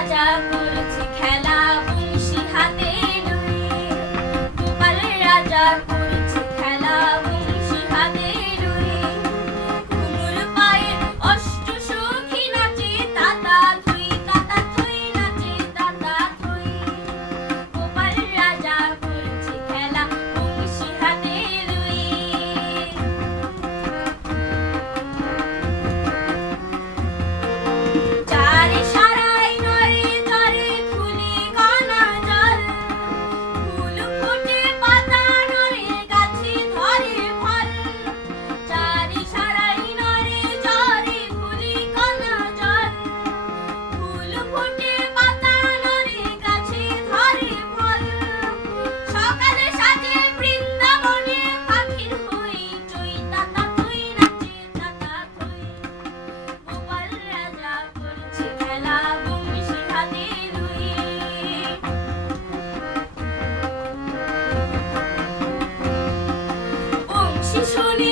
রাজা করছে খেলা বংশী হাতে লুয়ে, গোপাল রাজা করছে খেলা বংশী হাতে লুয়ে। ঘুঙুর পায়ে অষ্ট সখী নাচে তাতা থুই নাচে তাতা থুই। গোপাল রাজা করছে খেলা বংশী হাতে লুয়ে। চারি সারাই নরে ধরে ফুলি কণা জল, ফুল ফুটে পাতা নরে গাছে ধরে ফল। চারি সারাই নরে ঝরে ফুলি কণা জল, ফুল ফুটে পাতা নরে গাছে ধরে ফল। সকালে সাজে বৃন্দাবনে পাখির হই চই তাতা থুই নাচে তাতা থুই। গোপাল রাজা করছে খেলা বংশী হাতে লুয়ে। বংশী শুনি